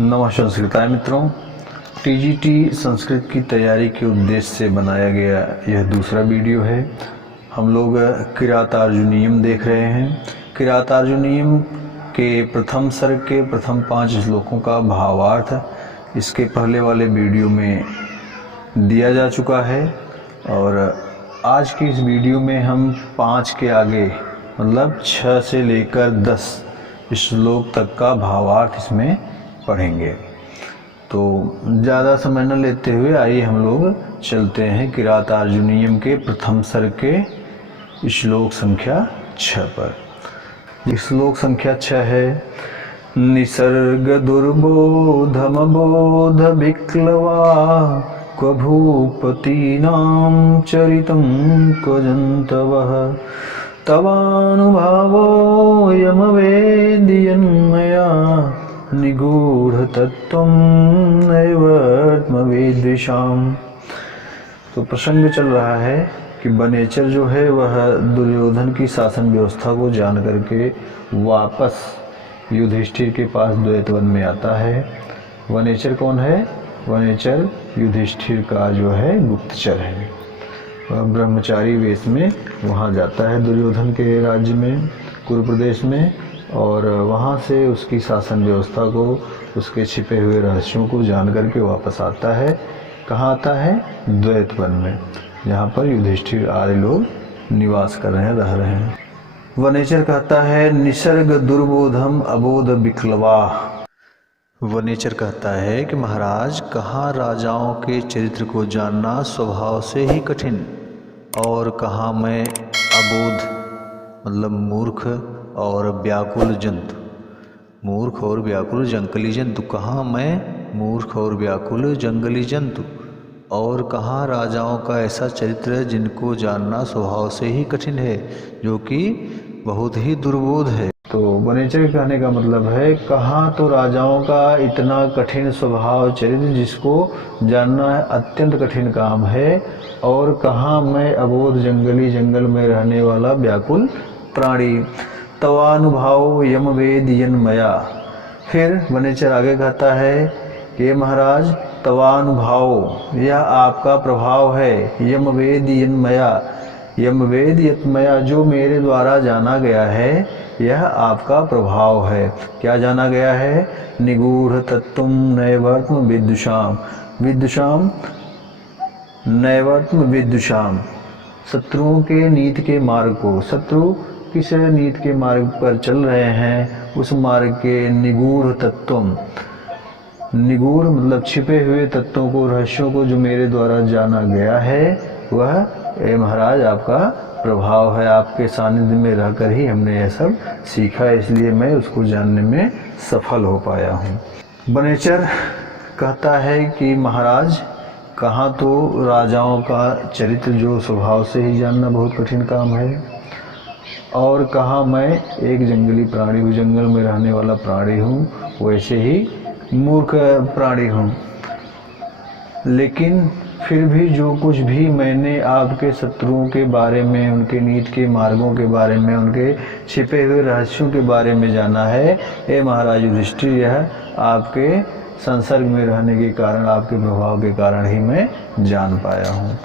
नमस्कार संस्कृताय मित्रों, टीजीटी संस्कृत की तैयारी के उद्देश्य से बनाया गया यह दूसरा वीडियो है। हम लोग किरातार्जुनीयम देख रहे हैं। किरातार्जुनीयम के प्रथम सर्ग के प्रथम 5 श्लोकों का भावार्थ इसके पहले वाले वीडियो में दिया जा चुका है और आज की इस वीडियो में हम 5 के आगे मतलब 6 से लेकर 10 श्लोक तक का भावार्थ इसमें पढ़ेंगे। तो ज़्यादा समय न लेते हुए आइए हम लोग चलते हैं किरातार्जुनीयम के प्रथम सर्ग के श्लोक संख्या 6 पर। श्लोक संख्या 6 है। निसर्ग दुर्बोधम बोध विक्लवा क्व भूपतीनां चरितं क्व जन्तवः तवानुभावो यमवेदियन्मया निगूढ़ तत्त्वं नैवात्मविद्विषाम्। तो प्रसंग चल रहा है कि वनेचर जो है वह दुर्योधन की शासन व्यवस्था को जान करके वापस युधिष्ठिर के पास द्वैतवन में आता है। वनेचर कौन है? वनेचर युधिष्ठिर का जो है गुप्तचर है। वह ब्रह्मचारी वेश में वहाँ जाता है दुर्योधन के राज्य में, कुरु प्रदेश में, और वहाँ से उसकी शासन व्यवस्था को, उसके छिपे हुए रहस्यों को जान करके वापस आता है। कहाँ आता है? द्वैतवन में, जहाँ पर युधिष्ठिर आदि लोग निवास कर रहे हैं, रह रहे हैं। वनेचर कहता है निसर्ग दुर्बोधम अबोध विक्लवा। वनेचर कहता है कि महाराज, कहाँ राजाओं के चरित्र को जानना स्वभाव से ही कठिन, और कहाँ मैं अबोध मतलब मूर्ख और व्याकुल जंतु, मूर्ख और व्याकुल जंगली जंतु, कहाँ मैं मूर्ख और व्याकुल जंगली जंतु, और कहाँ राजाओं का ऐसा चरित्र है जिनको जानना स्वभाव से ही कठिन है, जो कि बहुत ही दुर्बोध है। तो वनेचर कहने का मतलब है कहाँ तो राजाओं का इतना कठिन स्वभाव चरित्र जिसको जानना अत्यंत कठिन काम है, और कहाँ मैं अबोध जंगली जंगल में रहने वाला व्याकुल प्राणी। तवानुभाव यम वेद यन्मया। फिर वनेचर आगे कहता है कि महाराज, तवानुभाव यह आपका प्रभाव है, यम वेद यन्मया, यम वेद यन्मया जो मेरे द्वारा जाना गया है, यह आपका प्रभाव है। क्या जाना गया है? निगूढ़ तत्त्वं नैवर्त्म विद्युषाम, विद्युषाम नैवर्त्म विद्युषाम, शत्रुओं के नीति के मार्ग को, शत्रु किस नीति के मार्ग पर चल रहे हैं, उस मार्ग के निगूढ़ तत्वों, निगूढ़ मतलब छिपे हुए तत्वों को, रहस्यों को जो मेरे द्वारा जाना गया है, वह महाराज आपका प्रभाव है। आपके सानिध्य में रहकर ही हमने यह सब सीखा, इसलिए मैं उसको जानने में सफल हो पाया हूँ। वनेचर कहता है कि महाराज, कहाँ तो राजाओं का चरित्र जो स्वभाव से ही जानना बहुत कठिन काम है, और कहाँ मैं एक जंगली प्राणी हूँ, जंगल में रहने वाला प्राणी हूँ, वैसे ही मूर्ख प्राणी हूँ। लेकिन फिर भी जो कुछ भी मैंने आपके शत्रुओं के बारे में, उनके नीति के मार्गों के बारे में, उनके छिपे हुए रहस्यों के बारे में जाना है, हे महाराज युधिष्ठिर, यह आपके संसर्ग में रहने के कारण, आपके प्रभाव के कारण ही मैं जान पाया हूँ।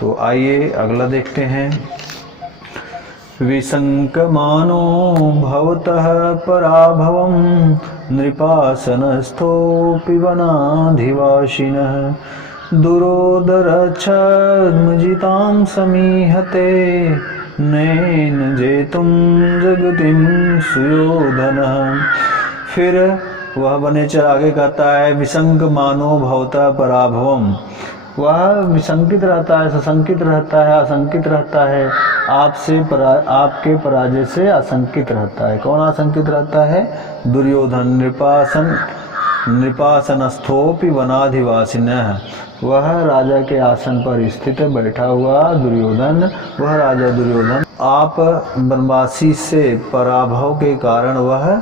तो आइए अगला देखते हैं। विसंकमानो भवतः पराभवं नृपासनस्थोऽपि वनाधिवासिनः दुरोदरच्छद्मजितां समीहते नैन जेतुं जगतिं सुयोधनः। फिर वह वनेचर आगे कहता है विसंकमानो भवतः पराभवम, वह विसंकित रहता है, सशंकित रहता है, आशंकित रहता है, आपके पराजय से आशंकित रहता है। कौन आशंकित रहता है? दुर्योधन। नृपासनस्थोपि वनाधिवासिनः, वह राजा के आसन पर स्थित बैठा हुआ दुर्योधन, वह राजा दुर्योधन आप वनवासी से पराभव के कारण वह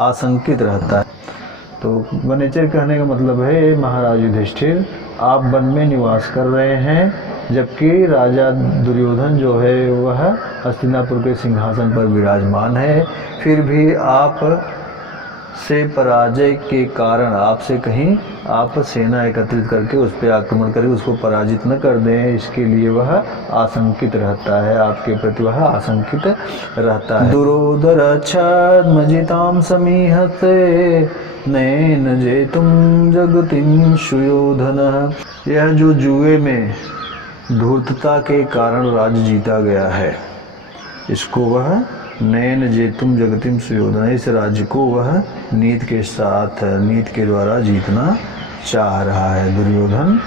आशंकित रहता है। तो वनेचर कहने का मतलब है महाराज युधिष्ठिर, आप वन में निवास कर रहे हैं जबकि राजा दुर्योधन जो है वह हस्तिनापुर के सिंहासन पर विराजमान है। फिर भी आप से पराजय के कारण आपसे कहीं आप सेना एकत्रित करके उस पर आक्रमण करें, उसको पराजित न कर दें, इसके लिए वह आशंकित रहता है, आपके प्रति वह आशंकित रहता है। दुरोदर छद्मजितां समीहते नैन जेतुम जगतिम सुयोधन। यह जो जुए में धूर्तता के कारण राज्य जीता गया है, इसको वह नैन जेतुम जगतिम सुयोधन, इस राज्य को वह नीति के साथ, नीति के द्वारा जीतना चाह रहा है। दुर्योधन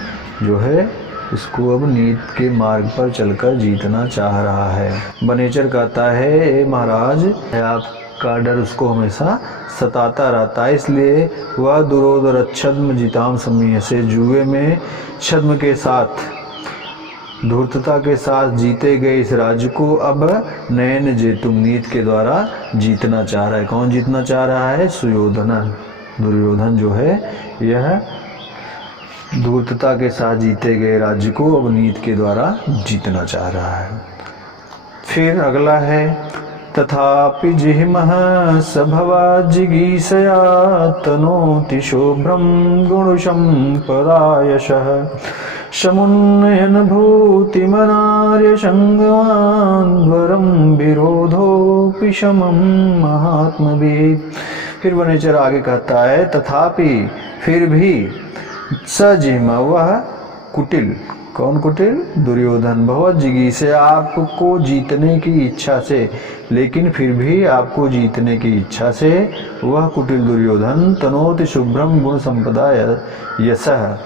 जो है इसको अब नीति के मार्ग पर चलकर जीतना चाह रहा है। बनेचर कहता है, ए महाराज, आपका डर उसको हमेशा सताता रहता है, इसलिए वह दुरोदर छद्म जिताम समीह से जुए में छद्म के साथ, धूर्तता के साथ जीते गए इस राज्य को अब नैन जेतुम नीति के द्वारा जीतना चाह रहा है। कौन जीतना चाह रहा है? सुयोधन। दुर्योधन जो है यह धूर्तता के साथ जीते गए राज्य को अब नीति के द्वारा जीतना चाह रहा है। फिर अगला है, तथापि जिह्मः सभवा जिगीषया तनोति शुभ्रं गुणसम्पदायशः समुन्नयन भूतिमनार्यसंगवान् वरं विरोधोऽपि समं महात्मभिः। फिर वनेचर आगे कहता है, तथापि फिर भी सजिह्म, वह कुटिल, कौन कुटिल? दुर्योधन। बहुत जिगीषा, आपको जीतने की इच्छा से, लेकिन फिर भी आपको जीतने की इच्छा से वह कुटिल दुर्योधन तनोति शुभ्रम गुण संपदा यशः,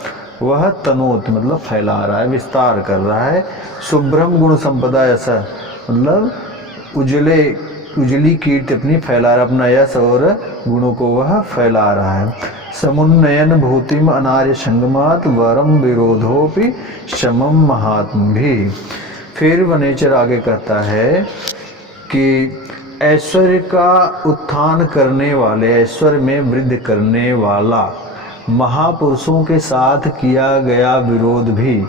वह तनोत मतलब फैला रहा है, विस्तार कर रहा है। शुभ्रम गुण संपदा यशः मतलब उजली कीर्ति अपनी फैला रहा, अपना यश और गुणों को वह फैला रहा है। समुन्नयन भूतिम अनार्य संगमात वरम विरोधोपि समम महात्म भी। फिर वनेचर आगे कहता है कि ऐश्वर्य का उत्थान करने वाले, ऐश्वर्य में वृद्धि करने वाला महापुरुषों के साथ किया गया विरोध भी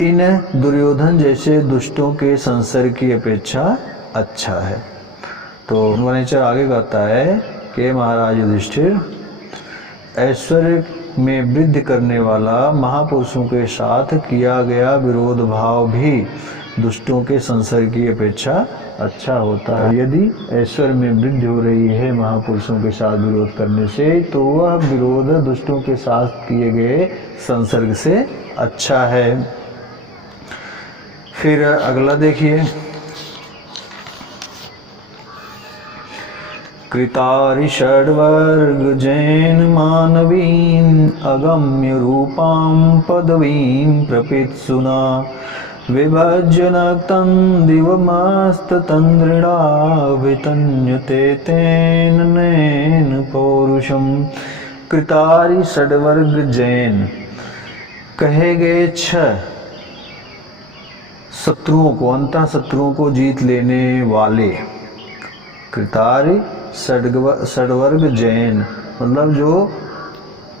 इन दुर्योधन जैसे दुष्टों के संसर्ग की अपेक्षा अच्छा है। तो वनेचर आगे कहता है कि महाराज युधिष्ठिर, ऐश्वर्य में वृद्धि करने वाला महापुरुषों के साथ किया गया विरोध भाव भी दुष्टों के संसर्ग की अपेक्षा अच्छा होता है। यदि ऐश्वर्य में वृद्धि हो रही है महापुरुषों के साथ विरोध करने से, तो वह विरोध दुष्टों के साथ किए गए संसर्ग से अच्छा है। फिर अगला देखिए, कृतारि षड्वर्ग जैन मानवीं अगम्य रूपां पदवीं प्रपित्सुना विभज्य नक्तं दिवमस्ततन्द्रिणा वितन्यते तेन नैन पौरुषम। कृतारि षड्वर्ग जैन कहे गए 6 शत्रुओं को, अंतः शत्रुओं को जीत लेने वाले। कृतारि षड्वर्ग जैन मतलब जो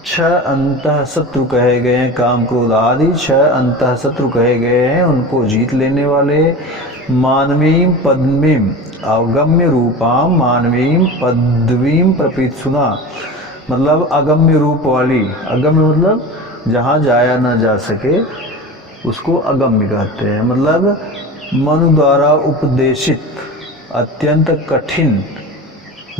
6 अंतः शत्रु कहे गए हैं, काम क्रोध आदि 6 अंतः शत्रु कहे गए हैं, उनको जीत लेने वाले। मानवीं पद्मीं अगम्य रूपां मानवीं पदवीं प्रपित्सुना मतलब अगम्य रूप वाली, अगम्य मतलब जहाँ जाया ना जा सके उसको अगम्य कहते हैं। मतलब मनु द्वारा उपदेशित अत्यंत कठिन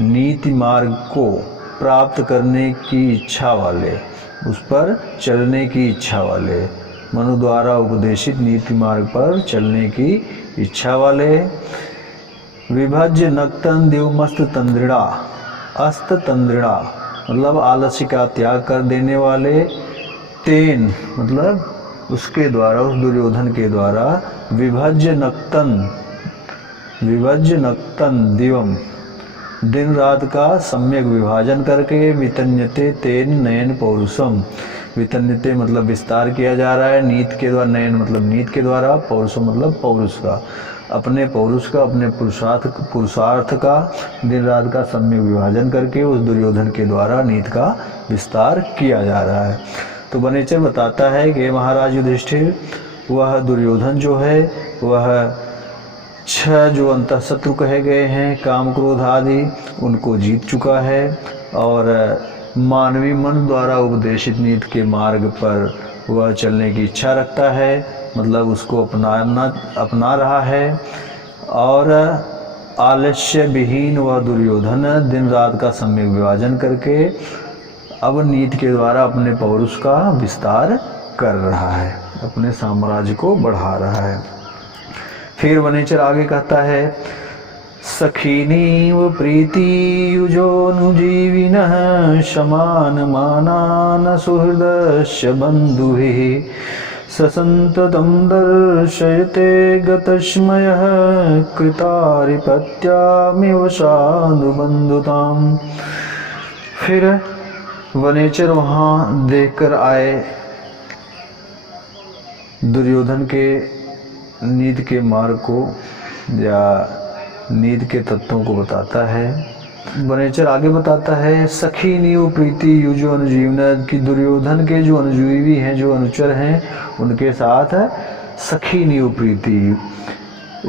नीति मार्ग को प्राप्त करने की इच्छा वाले, उस पर चलने की इच्छा वाले, मनु द्वारा उपदेशित नीति मार्ग पर चलने की इच्छा वाले। विभज्य नक्तन दिवमस्त तंद्रिणा, अस्त तंद्रिणा मतलब आलस्य का त्याग कर देने वाले। तेन मतलब उसके द्वारा, उस दुर्योधन के द्वारा। विभज्य नक्तन दिवम दिन रात का सम्यक विभाजन करके। वितन्यते तेन नयन पौरुषम, वितन्यते मतलब विस्तार किया जा रहा है नीति के द्वारा, नयन मतलब नीति के द्वारा, पौरुषम मतलब पौरुष का, अपने पौरुष का, अपने पुरुषार्थ का दिन रात का सम्यक विभाजन करके उस दुर्योधन के द्वारा नीति का विस्तार किया जा रहा है। तो वनेचर बताता है कि महाराज युधिष्ठिर, वह दुर्योधन जो है वह 6 जो अंतःशत्रु कहे गए हैं काम क्रोध आदि उनको जीत चुका है और मानवीय मन द्वारा उपदेशित नीति के मार्ग पर वह चलने की इच्छा रखता है, मतलब उसको अपना रहा है। और आलस्य विहीन वह दुर्योधन दिन रात का सम्यक विभाजन करके अब नीति के द्वारा अपने पौरुष का विस्तार कर रहा है, अपने साम्राज्य को बढ़ा रहा है। फिर वनेचर आगे कहता है सखीनीव प्रीति युजोनुजीविनः समान मानान सुहृदस्य बन्धुभिः ससन्ततं दर्शयते गतस्मयः कृतारिपत्यामिव साधुबन्धुताम्। फिर वनेचर वहाँ देखकर आए दुर्योधन के नीति के मार्ग को या नीति के तत्वों को बताता है। वनेचर आगे बताता है सखी नीव प्रीति युजो अनुजीवन की दुर्योधन के जो अनुजीवी हैं, जो अनुचर हैं, उनके साथ सखी नीव प्रीति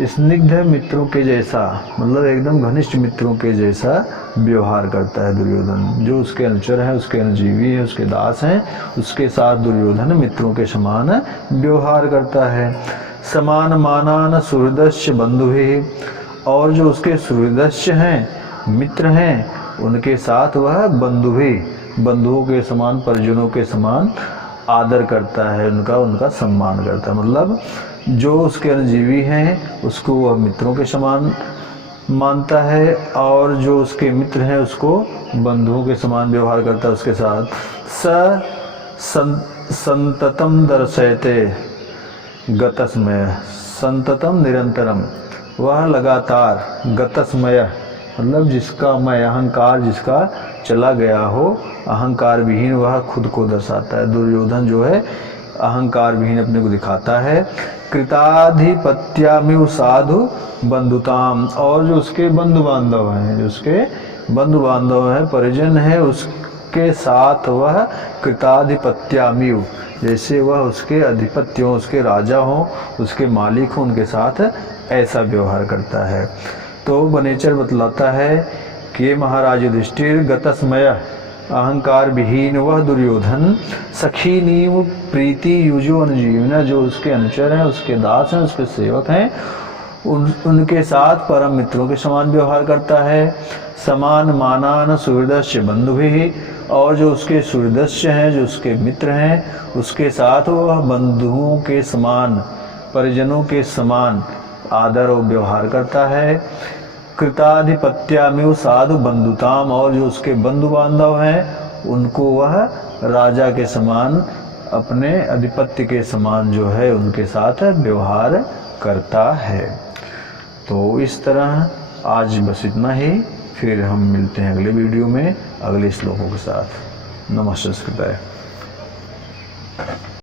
स्निग्ध मित्रों के जैसा, मतलब एकदम घनिष्ठ मित्रों के जैसा व्यवहार करता है दुर्योधन। जो उसके अनुचर हैं, उसके अनुजीवी हैं, उसके दास हैं, उसके साथ दुर्योधन मित्रों के समान व्यवहार करता है। समान मानान सुहृदस्य बंधुभिः, और जो उसके सुहृदस्य हैं, मित्र हैं, उनके साथ वह बंधुओं के समान, परिजनों के समान आदर करता है, उनका सम्मान करता है। मतलब जो उसके अनुजीवी हैं उसको वह मित्रों के समान मानता है और जो उसके मित्र हैं उसको बंधुओं के समान व्यवहार करता है उसके साथ। संततम दर्शयते गतस्मय, संततम निरंतरम, वह लगातार, गतस्मय मतलब जिसका मय अहंकार जिसका चला गया हो, अहंकार विहीन वह खुद को दर्शाता है। दुर्योधन जो है अहंकार विहीन अपने को दिखाता है। कृताधिपत्यामिव साधु बंधुताम, और जो उसके बंधु बांधव हैं, परिजन है, उसके साथ वह कृताधिपत्यामिव, जैसे वह उसके अधिपत्य हों, उसके राजा हों, उसके मालिक हों, उनके साथ ऐसा व्यवहार करता है। तो वनेचर बतलाता है कि महाराज युधिष्ठिर गतस्मय अहंकार विहीन वह दुर्योधन सखी नीव प्रीति युजो अनुजीवना, जो उसके अनुचर हैं, उसके दास हैं, उसके सेवक हैं, उनके साथ परम मित्रों के समान व्यवहार करता है। समान मानान सुहृदस्य बंधुभिः, और जो उसके सुहृदस्य हैं, जो उसके मित्र हैं, उसके साथ वह बंधुओं के समान, परिजनों के समान आदर और व्यवहार करता है। कृताधिपत्यामिव साधु बंधुताम, और जो उसके बंधु बांधव हैं उनको वह राजा के समान, अपने अधिपत्य के समान जो है उनके साथ व्यवहार करता है। तो इस तरह आज बस इतना ही, फिर हम मिलते हैं अगले वीडियो में अगले श्लोकों के साथ। नमस्ते।